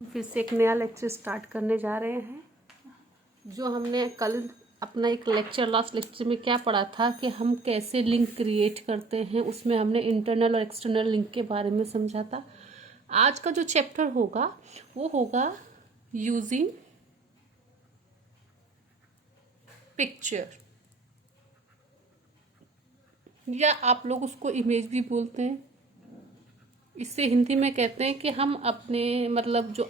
फिर से एक नया लेक्चर स्टार्ट करने जा रहे हैं। जो हमने कल अपना एक लेक्चर लास्ट लेक्चर में क्या पढ़ा था कि हम कैसे लिंक क्रिएट करते हैं, उसमें हमने इंटरनल और एक्सटर्नल लिंक के बारे में समझा था। आज का जो चैप्टर होगा वो होगा यूजिंग पिक्चर, या आप लोग उसको इमेज भी बोलते हैं। इससे हिंदी में कहते हैं कि हम अपने मतलब जो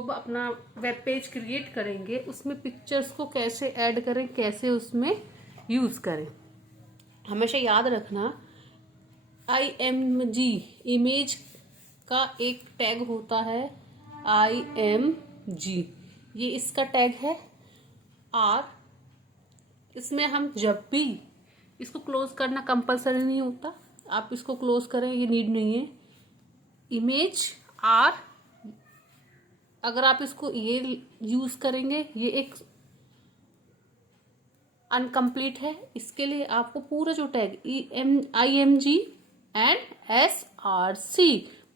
अपना वेब पेज क्रिएट करेंगे उसमें पिक्चर्स को कैसे ऐड करें, कैसे उसमें यूज़ करें। हमेशा याद रखना IMG इमेज का एक टैग होता है IMG, ये इसका टैग है। और इसमें हम जब भी इसको क्लोज करना कंपलसरी नहीं होता, आप इसको क्लोज करें ये नीड नहीं है। इमेज आर अगर आप इसको ये यूज करेंगे ये एक अनकम्प्लीट है, इसके लिए आपको पूरा जो टैग IMG एंड SRC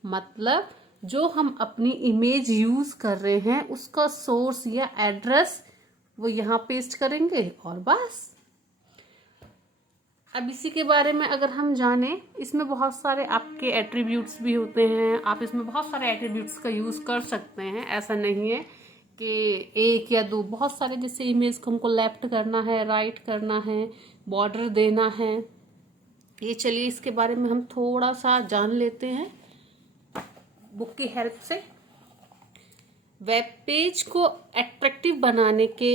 मतलब जो हम अपनी इमेज यूज कर रहे हैं उसका सोर्स या एड्रेस वो यहाँ पेस्ट करेंगे और बस। अब इसी के बारे में अगर हम जानें, इसमें बहुत सारे आपके एट्रीब्यूट्स भी होते हैं, आप इसमें बहुत सारे एट्रीब्यूट्स का यूज़ कर सकते हैं। ऐसा नहीं है कि एक या दो, बहुत सारे। जैसे इमेज को हमको लेफ्ट करना है, राइट करना है, बॉर्डर देना है, ये चलिए इसके बारे में हम थोड़ा सा जान लेते हैं बुक की हेल्प से। वेब पेज को अट्रैक्टिव बनाने के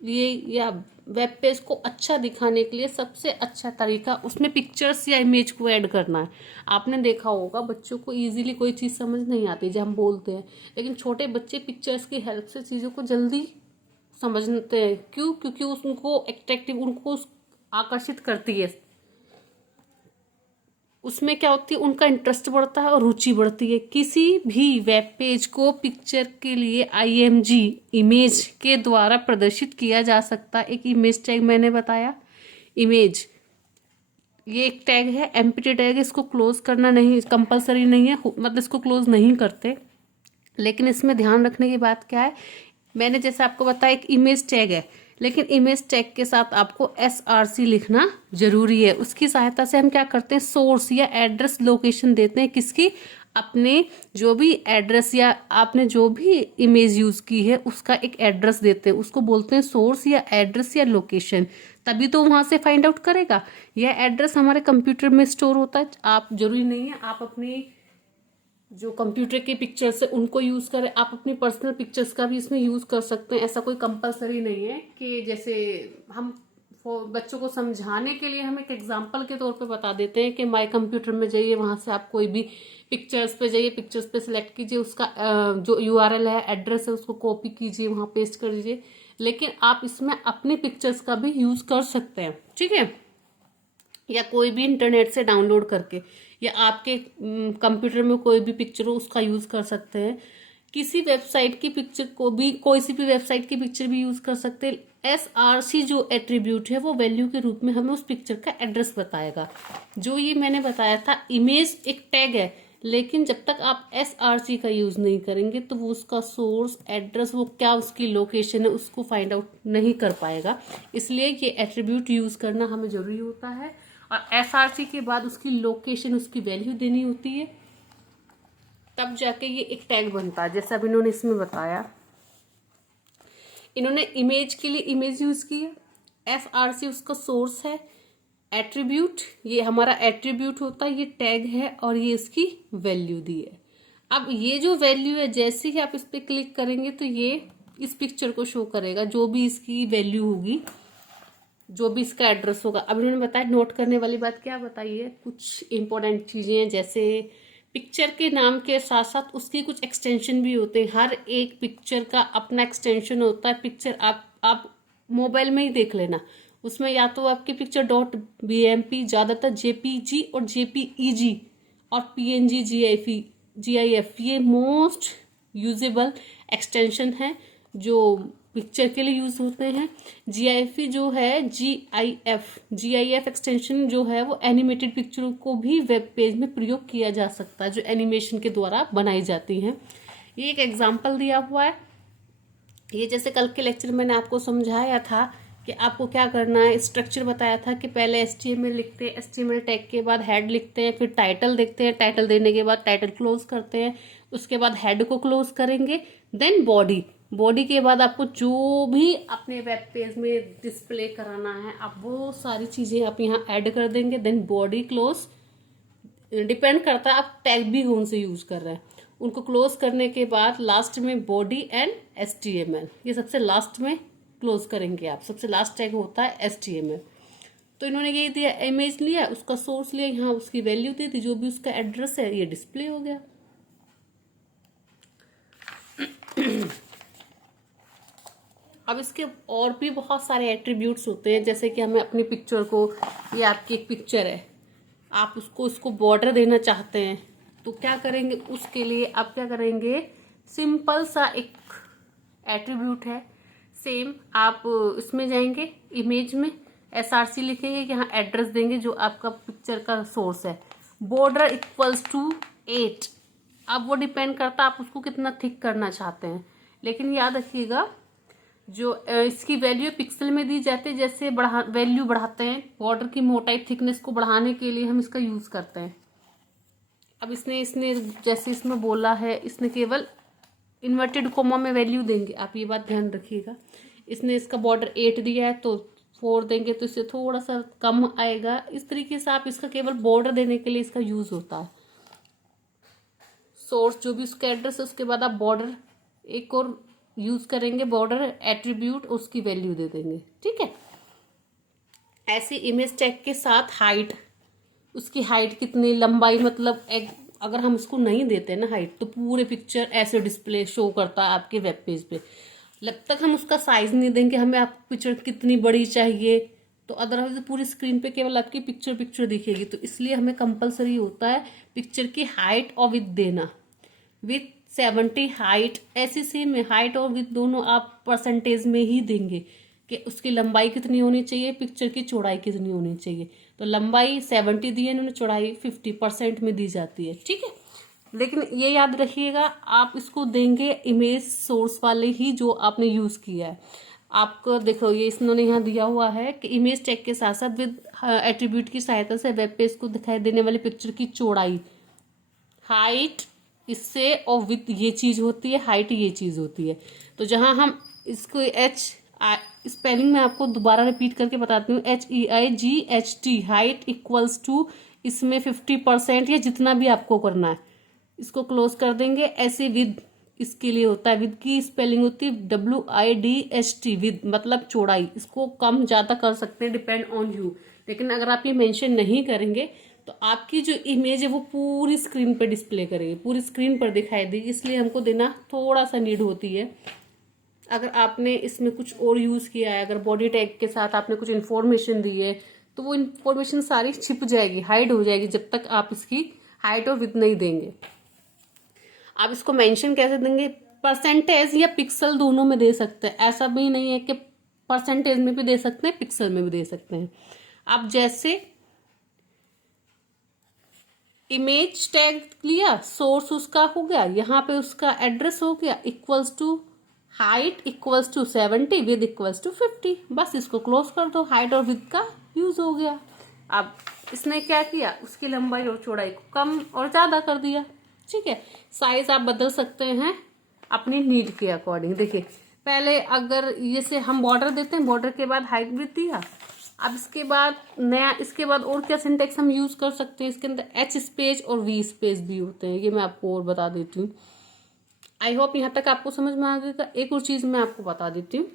लिए या वेब पेज को अच्छा दिखाने के लिए सबसे अच्छा तरीका उसमें पिक्चर्स या इमेज को ऐड करना है। आपने देखा होगा बच्चों को इजीली कोई चीज़ समझ नहीं आती जब हम बोलते हैं, लेकिन छोटे बच्चे पिक्चर्स की हेल्प से चीज़ों को जल्दी समझते हैं। क्यों? क्योंकि उनको अट्रैक्टिव, उनको आकर्षित करती है। उसमें क्या होती है, उनका इंटरेस्ट बढ़ता है और रुचि बढ़ती है। किसी भी वेब पेज को पिक्चर के लिए IMG इमेज के द्वारा प्रदर्शित किया जा सकता है। एक इमेज टैग मैंने बताया, इमेज ये एक टैग है, एम्प्टी टैग, इसको क्लोज करना नहीं कंपलसरी नहीं है, मतलब इसको क्लोज नहीं करते। लेकिन इसमें ध्यान रखने की बात क्या है, मैंने जैसे आपको बताया एक इमेज टैग है, लेकिन इमेज टैग के साथ आपको SRC लिखना जरूरी है। उसकी सहायता से हम क्या करते हैं, सोर्स या एड्रेस लोकेशन देते हैं। किसकी? अपने जो भी एड्रेस या आपने जो भी इमेज यूज की है उसका एक एड्रेस देते हैं, उसको बोलते हैं सोर्स या एड्रेस या लोकेशन। तभी तो वहां से फाइंड आउट करेगा। यह एड्रेस हमारे कंप्यूटर में स्टोर होता है। आप जरूरी नहीं है आप अपनी जो कंप्यूटर के पिक्चर्स है उनको यूज करें, आप अपनी पर्सनल पिक्चर्स का भी इसमें यूज कर सकते हैं। ऐसा कोई कंपलसरी नहीं है कि जैसे हम बच्चों को समझाने के लिए हम एक एग्जांपल के तौर पे बता देते हैं कि माय कंप्यूटर में जाइए, वहां से आप कोई भी पिक्चर्स पे जाइए, पिक्चर्स पे सिलेक्ट कीजिए, उसका जो URL है, एड्रेस है, उसको कॉपी कीजिए, वहां पेस्ट कर दीजिए। लेकिन आप इसमें अपनी पिक्चर्स का भी यूज कर सकते हैं, ठीक है, या कोई भी इंटरनेट से डाउनलोड करके, या आपके कंप्यूटर में कोई भी पिक्चर हो उसका यूज कर सकते हैं। किसी वेबसाइट की पिक्चर को भी, कोई सी भी वेबसाइट की पिक्चर भी यूज कर सकते हैं। SRC जो एट्रीब्यूट है वो वैल्यू के रूप में हमें उस पिक्चर का एड्रेस बताएगा। जो ये मैंने बताया था, इमेज एक टैग है, लेकिन जब तक आप SRC का यूज नहीं करेंगे तो वो उसका सोर्स, एड्रेस, वो क्या उसकी लोकेशन है उसको फाइंड आउट नहीं कर पाएगा। इसलिए ये एट्रीब्यूट यूज करना हमें जरूरी होता है। और SRC के बाद उसकी लोकेशन, उसकी वैल्यू देनी होती है, तब जाके ये एक टैग बनता है। जैसा अब इन्होंने इसमें बताया, इन्होंने इमेज के लिए इमेज यूज की है, SRC उसका सोर्स है, एट्रीब्यूट ये हमारा एट्रीब्यूट होता है, ये टैग है, और ये इसकी वैल्यू दी है। अब ये जो वैल्यू है, जैसे ही आप इस पर क्लिक करेंगे तो ये इस पिक्चर को शो करेगा, जो भी इसकी वैल्यू होगी, जो भी इसका एड्रेस होगा। अब इन्होंने बताया, नोट करने वाली बात क्या बताई है, कुछ इंपॉर्टेंट चीजें हैं। जैसे पिक्चर के नाम के साथ साथ उसकी कुछ एक्सटेंशन भी होते हैं। हर एक पिक्चर का अपना एक्सटेंशन होता है। पिक्चर आप मोबाइल में ही देख लेना, उसमें या तो आपकी पिक्चर .bmp, ज्यादातर JPG और JPEG और PNG, GIF ये मोस्ट यूजेबल एक्सटेंशन है जो पिक्चर के लिए यूज होते हैं। GIF जो है, GIF एक्सटेंशन जो है वो एनिमेटेड पिक्चरों को भी वेब पेज में प्रयोग किया जा सकता है, जो एनिमेशन के द्वारा बनाई जाती हैं। ये एक एग्जाम्पल दिया हुआ है। ये जैसे कल के लेक्चर में मैंने आपको समझाया था कि आपको क्या करना है, स्ट्रक्चर बताया था कि पहले HTML लिखते हैं, HTML टैग के बाद हेड लिखते हैं, फिर टाइटल देखते हैं, टाइटल देने के बाद टाइटल क्लोज करते हैं, उसके बाद हेड को क्लोज करेंगे, देन बॉडी, बॉडी के बाद आपको जो भी अपने वेब पेज में डिस्प्ले कराना है आप वो सारी चीज़ें आप यहाँ ऐड कर देंगे, देन बॉडी क्लोज। डिपेंड करता है आप टैग भी कौन से यूज कर रहे हैं। उनको क्लोज करने के बाद लास्ट में बॉडी एंड HTML, ये सबसे लास्ट में क्लोज करेंगे आप। सबसे लास्ट टैग होता है HTML। तो इन्होंने ये दिया, इमेज लिया, उसका सोर्स लिया, यहाँ उसकी वैल्यू दे दी, जो भी उसका एड्रेस है ये डिस्प्ले हो गया। अब इसके और भी बहुत सारे एट्रीब्यूट्स होते हैं, जैसे कि हमें अपनी पिक्चर को, ये आपकी एक पिक्चर है, आप उसको बॉर्डर देना चाहते हैं तो क्या करेंगे, उसके लिए आप क्या करेंगे, सिंपल सा एक एट्रीब्यूट है, सेम आप इसमें जाएंगे, इमेज में SRC लिखेंगे, यहाँ एड्रेस देंगे जो आपका पिक्चर का सोर्स है, बॉर्डर इक्वल्स टू 8। अब वो डिपेंड करता है आप उसको कितना थिक करना चाहते हैं, लेकिन याद रखिएगा जो इसकी वैल्यू पिक्सल में दी जाती है, जैसे वैल्यू बढ़ाते हैं, बॉर्डर की मोटाई थिकनेस को बढ़ाने के लिए हम इसका यूज करते हैं। अब इसने जैसे इसमें बोला है, इसने केवल इन्वर्टेड कोमा में वैल्यू देंगे, आप ये बात ध्यान रखिएगा। इसने इसका बॉर्डर 8 दिया है तो 4 देंगे तो इससे थोड़ा सा कम आएगा। इस तरीके से आप इसका केवल बॉर्डर देने के लिए इसका यूज होता है। सोर्स जो भी उसका एड्रेस है उसके बाद आप बॉर्डर एक और यूज करेंगे, बॉर्डर एट्रीब्यूट, उसकी वैल्यू दे देंगे, ठीक है। ऐसे इमेज टैग के साथ हाइट, उसकी हाइट कितनी, लंबाई, मतलब अगर हम इसको नहीं देते ना हाइट तो पूरे पिक्चर ऐसे डिस्प्ले शो करता है आपके वेब पेज पे। जब तक हम उसका साइज नहीं देंगे, हमें आपको पिक्चर कितनी बड़ी चाहिए, तो अदरवाइज पूरी स्क्रीन पे केवल आपकी पिक्चर दिखेगी। तो इसलिए हमें कंपलसरी होता है पिक्चर की हाइट और विड्थ देना। विथ 70 हाइट, ऐसी सेम हाइट और विथ दोनों आप परसेंटेज में ही देंगे कि उसकी लंबाई कितनी होनी चाहिए, पिक्चर की चौड़ाई कितनी होनी चाहिए। तो लंबाई 70 दी है इन्होंने, चौड़ाई 50% में दी जाती है, ठीक है। लेकिन ये याद रखिएगा आप इसको देंगे इमेज सोर्स वाले ही जो आपने यूज किया है। आपको देखो ये इन्होंने यहाँ दिया हुआ है कि इमेज टैग के साथ साथ विद एट्रीब्यूट की सहायता से वेब पेज को दिखाई देने वाली पिक्चर की चौड़ाई, हाइट इससे और विथ ये चीज होती है, हाइट ये चीज होती है। तो जहां हम इसको स्पेलिंग में आपको दोबारा रिपीट करके बताती हूँ, HEIGHT, हाइट इक्वल्स टू, इसमें 50% या जितना भी आपको करना है इसको क्लोज कर देंगे। ऐसे विद इसके लिए होता है, विद की स्पेलिंग होती है WIDHT, विद मतलब चौड़ाई। इसको कम ज्यादा कर सकते हैं, डिपेंड ऑन यू। लेकिन अगर आप ये मेंशन नहीं करेंगे तो आपकी जो इमेज है वो पूरी स्क्रीन पर डिस्प्ले करेगी, पूरी स्क्रीन पर दिखाई देगी, इसलिए हमको देना थोड़ा सा नीड होती है। अगर आपने इसमें कुछ और यूज किया है, अगर बॉडी टैग के साथ आपने कुछ इन्फॉर्मेशन दी है तो वो इन्फॉर्मेशन सारी छिप जाएगी, हाइड हो जाएगी, जब तक आप इसकी हाइट और विड्थ नहीं देंगे। आप इसको मेंशन कैसे देंगे, परसेंटेज या पिक्सल दोनों में दे सकते हैं। ऐसा भी नहीं है कि परसेंटेज में भी दे सकते हैं, पिक्सल में भी दे सकते हैं। आप जैसे इमेज टैग लिया, सोर्स उसका हो गया, यहाँ पे उसका एड्रेस हो गया, equals to height equals to 70, width equals to 50, बस इसको क्लोज कर दो, हाइट और विद का यूज हो गया। अब इसने क्या किया, उसकी लंबाई और चौड़ाई को कम और ज्यादा कर दिया, ठीक है। साइज आप बदल सकते हैं अपनी नीड के अकॉर्डिंग। देखिए पहले अगर ये से हम बॉर्डर देते हैं, बॉर्डर के बाद हाइट विड्थ दिया। अब इसके बाद नया, इसके बाद और क्या सिंटेक्स हम यूज कर सकते हैं, इसके अंदर H स्पेस और V स्पेस भी होते हैं, ये मैं आपको और बता देती हूँ। आई होप यहाँ तक आपको समझ में आ गया। एक और चीज मैं आपको बता देती हूँ,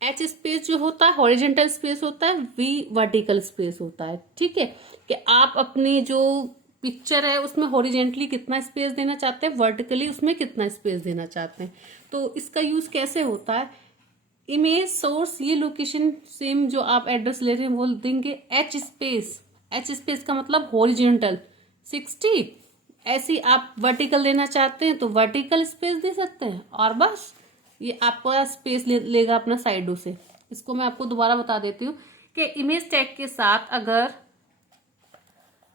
H स्पेस जो होता है हॉरिजेंटल स्पेस होता है, V वर्टिकल स्पेस होता है, ठीक है। कि आप अपनी जो पिक्चर है उसमें हॉरिजेंटली कितना स्पेस देना चाहते हैं, वर्टिकली उसमें कितना स्पेस देना चाहते हैं। तो इसका यूज कैसे होता है, इमेज सोर्स ये लोकेशन सेम जो आप एड्रेस ले रहे हैं वो देंगे, H स्पेस, H स्पेस का मतलब हॉरिजेंटल 60, ऐसी आप वर्टिकल देना चाहते हैं तो वर्टिकल स्पेस दे सकते हैं, और बस ये आपका स्पेस लेगा अपना साइडों से। इसको मैं आपको दोबारा बता देती हूँ कि इमेज टैग के साथ अगर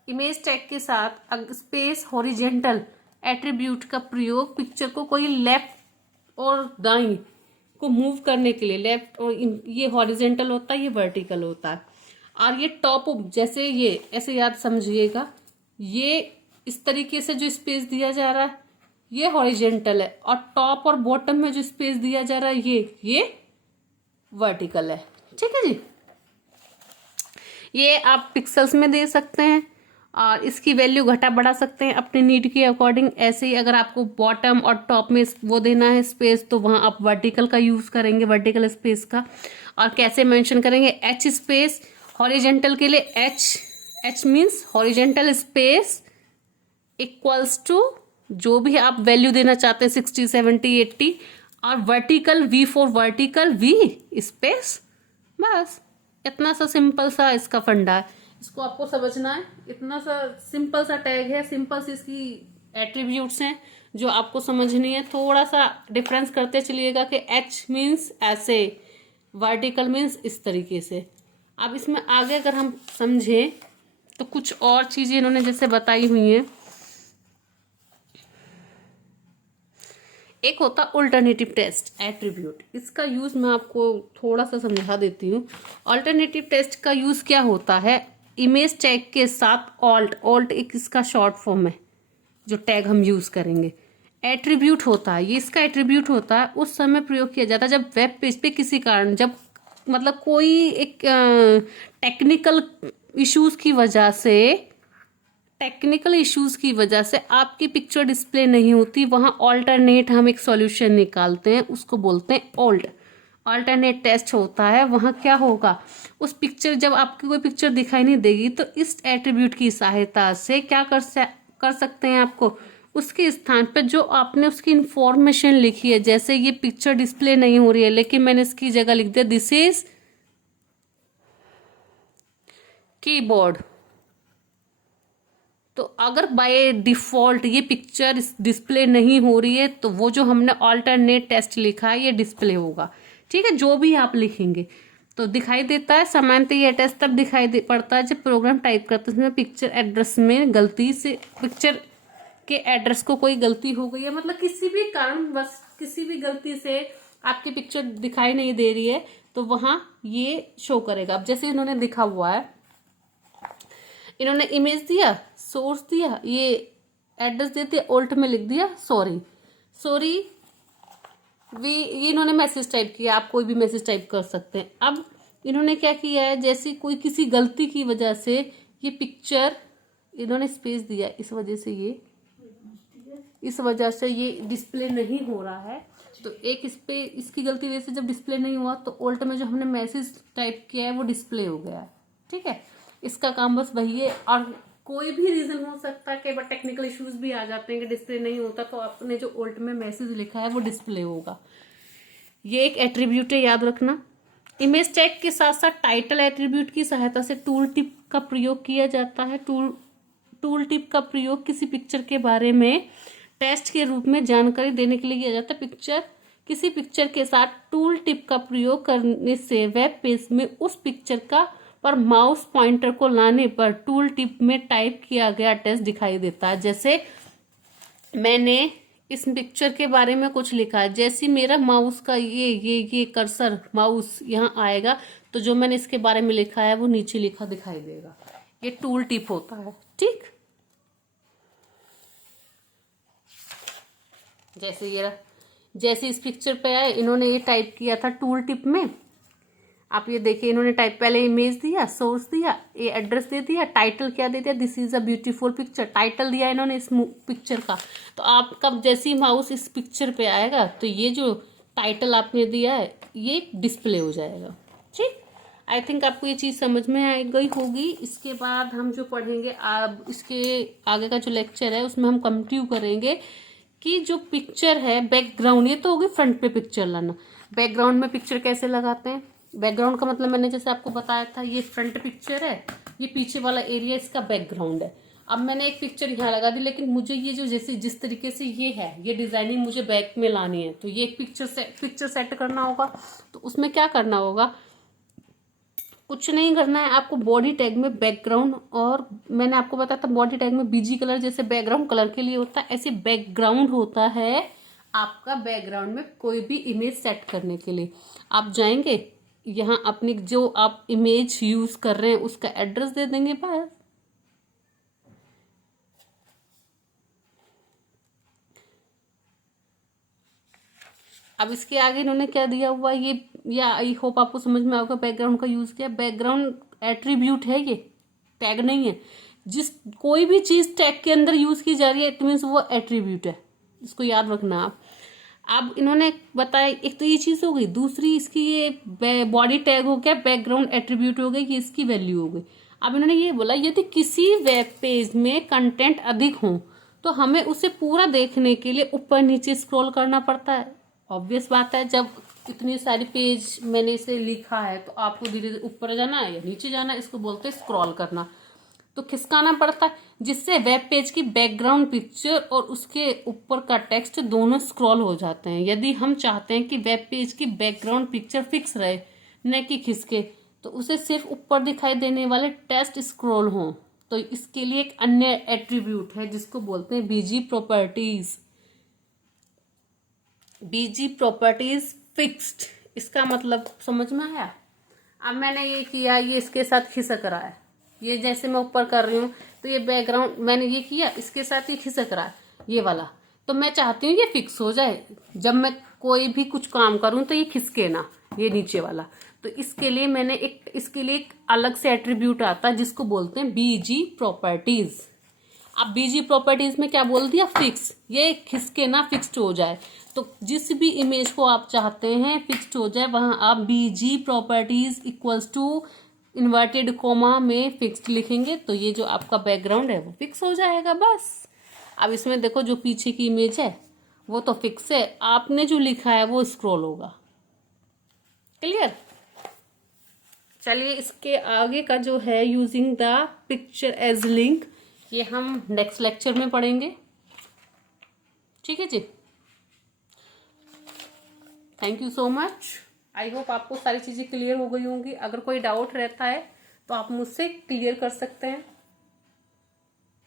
इमेज टैग के साथ स्पेस हॉरिजेंटल एट्रीब्यूट का प्रयोग पिक्चर को कोई लेफ्ट और दाईं को मूव करने के लिए, लेफ्ट और ये हॉरिजेंटल होता है, ये वर्टिकल होता है। और ये टॉप, जैसे ये ऐसे याद समझिएगा, ये इस तरीके से जो स्पेस दिया जा रहा है ये हॉरिजेंटल है, और टॉप और बॉटम में जो स्पेस दिया जा रहा है ये वर्टिकल है। ठीक है जी। ये आप पिक्सल्स में दे सकते हैं और इसकी वैल्यू घटा बढ़ा सकते हैं अपने नीड के अकॉर्डिंग। ऐसे ही अगर आपको बॉटम और टॉप में वो देना है स्पेस, तो वहाँ आप वर्टिकल का यूज़ करेंगे, वर्टिकल स्पेस का। और कैसे मेंशन करेंगे, एच स्पेस हॉरिजेंटल के लिए, H means horizontal space equals to जो भी आप वैल्यू देना चाहते हैं 60, 70, 80, और vertical V for vertical V space. बस इतना सा सिंपल सा इसका फंडा है, इसको आपको समझना है। इतना सा सिंपल सा टैग है, सिंपल सी इसकी एट्रीब्यूट्स हैं जो आपको समझनी है। थोड़ा सा डिफरेंस करते चलिएगा कि एच मीन्स ऐसे, वर्टिकल मीन्स इस तरीके से। अब इसमें आगे अगर हम समझें तो कुछ और चीज़ें इन्होंने जैसे बताई हुई हैं। एक होता अल्टरनेटिव टेस्ट एट्रीब्यूट, इसका यूज़ मैं आपको थोड़ा सा समझा देती हूँ। अल्टरनेटिव टेस्ट का यूज़ क्या होता है, इमेज टैग के साथ ऑल्ट एक इसका शॉर्ट फॉर्म है जो टैग हम यूज़ करेंगे। एट्रीब्यूट होता है, ये इसका एट्रीब्यूट होता है, उस समय प्रयोग किया जाता है जब वेब पेज पे किसी कारण, जब मतलब कोई एक टेक्निकल इश्यूज की वजह से आपकी पिक्चर डिस्प्ले नहीं होती, वहाँ ऑल्टरनेट हम एक सॉल्यूशन निकालते हैं, उसको बोलते हैं ऑल्टरनेट टेस्ट होता है। वहाँ क्या होगा, उस पिक्चर, जब आपकी कोई पिक्चर दिखाई नहीं देगी तो इस एट्रीब्यूट की सहायता से क्या कर सकते हैं, आपको उसके स्थान पर जो आपने उसकी इंफॉर्मेशन लिखी है, जैसे ये पिक्चर डिस्प्ले नहीं हो रही है लेकिन मैंने इसकी जगह लिख दिया दिस इज कीबोर्ड, तो अगर बाय डिफॉल्ट ये पिक्चर डिस्प्ले नहीं हो रही है तो वो जो हमने ऑल्टरनेट टेस्ट लिखा है ये डिस्प्ले होगा। ठीक है, जो भी आप लिखेंगे तो दिखाई देता है। सामान्यतः ये टेस्ट तब दिखाई पड़ता है जब प्रोग्राम टाइप करते समय पिक्चर एड्रेस में गलती से, पिक्चर के एड्रेस को कोई गलती हो गई है, मतलब किसी भी कारण बस किसी भी गलती से आपकी पिक्चर दिखाई नहीं दे रही है तो वहाँ ये शो करेगा। अब जैसे इन्होंने लिखा हुआ है, इन्होंने इमेज दिया, सोर्स दिया, ये एड्रेस देते, ऑल्ट में लिख दिया सॉरी ये इन्होंने मैसेज टाइप किया, आप कोई भी मैसेज टाइप कर सकते हैं। अब इन्होंने क्या किया है, जैसे कोई किसी गलती की वजह से ये पिक्चर, इन्होंने स्पेस दिया, इस वजह से ये डिस्प्ले नहीं हो रहा है। तो एक इस पे इसकी गलती वजह से जब डिस्प्ले नहीं हुआ तो ऑल्ट में जो हमने मैसेज टाइप किया है वो डिस्प्ले हो गया। ठीक है, इसका काम बस वही है। और कोई भी रीजन हो सकता है कि बट टेक्निकल इश्यूज भी आ जाते हैं कि डिस्प्ले नहीं होता, तो आपने जो ऑल्ट में मैसेज लिखा है वो डिस्प्ले होगा। ये एक एट्रीब्यूट है, याद रखना। इमेज टैग के साथ साथ टाइटल एट्रीब्यूट की सहायता से टूल टिप का प्रयोग किया जाता है। टूल टिप का प्रयोग किसी पिक्चर के बारे में टेस्ट के रूप में जानकारी देने के लिए किया जाता है। किसी पिक्चर के साथ टूल टिप का प्रयोग करने से वेब पेज में उस पिक्चर का पर माउस पॉइंटर को लाने पर टूल टिप में टाइप किया गया टेक्स्ट दिखाई देता है। जैसे मैंने इस पिक्चर के बारे में कुछ लिखा है, जैसे मेरा माउस का ये कर्सर माउस यहाँ आएगा तो जो मैंने इसके बारे में लिखा है वो नीचे लिखा दिखाई देगा। ये टूल टिप होता है। ठीक, जैसे इस पिक्चर पे आए, इन्होंने ये टाइप किया था टूल टिप में, आप ये देखिए, इन्होंने टाइप पहले इमेज दिया, सोर्स दिया, ये एड्रेस दे दिया, टाइटल क्या दे दिया, this is a beautiful picture, title दिया इन्होंने इस पिक्चर का। तो आपका जैसे ही माउस इस पिक्चर पे आएगा तो ये जो टाइटल आपने दिया है ये डिस्प्ले हो जाएगा। ठीक, आई थिंक आपको ये चीज़ समझ में आ गई होगी। इसके बाद हम जो पढ़ेंगे, अब इसके आगे का जो लेक्चर है उसमें हम कंटिन्यू करेंगे कि जो पिक्चर है बैकग्राउंड, ये तो होगी फ्रंट पे पिक्चर लाना, बैकग्राउंड में पिक्चर कैसे लगाते हैं। बैकग्राउंड का मतलब मैंने जैसे आपको बताया था, ये फ्रंट पिक्चर है, ये पीछे वाला एरिया इसका बैकग्राउंड है। अब मैंने एक पिक्चर यहाँ लगा दी, लेकिन मुझे ये जो जैसे जिस तरीके से ये है, ये डिजाइनिंग मुझे बैक में लानी है, तो ये एक पिक्चर सेट करना होगा। तो उसमें क्या करना होगा, कुछ नहीं करना है आपको। बॉडी टैग में बैकग्राउंड, और मैंने आपको बताया था बॉडी टैग में बीजी कलर जैसे बैकग्राउंड कलर के लिए होता है, ऐसे बैकग्राउंड होता है आपका बैकग्राउंड में कोई भी इमेज सेट करने के लिए। आप जाएंगे यहाँ अपनी जो आप इमेज यूज कर रहे हैं उसका एड्रेस दे देंगे बस। अब इसके आगे इन्होंने क्या दिया हुआ ये, या आई होप आपको समझ में आएगा बैकग्राउंड का यूज किया। बैकग्राउंड एट्रीब्यूट है, ये टैग नहीं है। जिस कोई भी चीज टैग के अंदर यूज की जा रही है इट मीन्स वो एट्रीब्यूट है, इसको याद रखना आप। अब इन्होंने बताया एक तो ये चीज हो गई, दूसरी इसकी ये बॉडी टैग हो गया, बैकग्राउंड एट्रीब्यूट हो गई, ये इसकी वैल्यू हो गई। अब इन्होंने ये बोला यदि किसी वेब पेज में कंटेंट अधिक हो तो हमें उसे पूरा देखने के लिए ऊपर नीचे स्क्रॉल करना पड़ता है। ऑब्वियस बात है, जब इतनी सारी पेज मैंने इसे लिखा है तो आपको धीरे धीरे ऊपर जाना है या नीचे जाना है, इसको बोलते हैं स्क्रॉल करना। तो खिसकाना पड़ता है जिससे वेब पेज की बैकग्राउंड पिक्चर और उसके ऊपर का टेक्स्ट दोनों स्क्रॉल हो जाते हैं। यदि हम चाहते हैं कि वेब पेज की बैकग्राउंड पिक्चर फिक्स रहे न कि खिसके, तो उसे सिर्फ ऊपर दिखाई देने वाले टेक्स्ट स्क्रॉल हों, तो इसके लिए एक अन्य एट्रीब्यूट है जिसको बोलते हैं बीजी प्रॉपर्टीज। बीजी प्रॉपर्टीज फिक्स्ड, इसका मतलब समझ में आया। अब मैंने ये किया, ये इसके साथ खिसक रहा है, ये जैसे मैं ऊपर कर रही हूँ तो ये बैकग्राउंड मैंने ये किया, इसके साथ ये खिसक रहा है ये वाला, तो मैं चाहती हूँ ये फिक्स हो जाए। जब मैं कोई भी कुछ काम करूँ तो ये खिसके ना, ये नीचे वाला। तो इसके लिए मैंने इसके लिए एक अलग से एट्रीब्यूट आता है जिसको बोलते हैं बीजी प्रॉपर्टीज। अब बीजी प्रॉपर्टीज में क्या बोल दिया, फिक्स, ये खिसके ना फिक्स्ड हो जाए। तो जिस भी इमेज को आप चाहते हैं फिक्स्ड हो जाए वहां आप BG properties equals to inverted comma में फिक्स्ड लिखेंगे, तो ये जो आपका बैकग्राउंड है वो फिक्स हो जाएगा बस। अब इसमें देखो जो पीछे की इमेज है वो तो फिक्स है, आपने जो लिखा है वो स्क्रॉल होगा। क्लियर। चलिए इसके आगे का जो है using the picture as link, ये हम नेक्स्ट लेक्चर में पढ़ेंगे। ठीक है जी, thank you so much. I hope आपको सारी चीज़ें क्लियर हो गई होंगी। अगर कोई डाउट रहता है तो आप मुझसे क्लियर कर सकते हैं।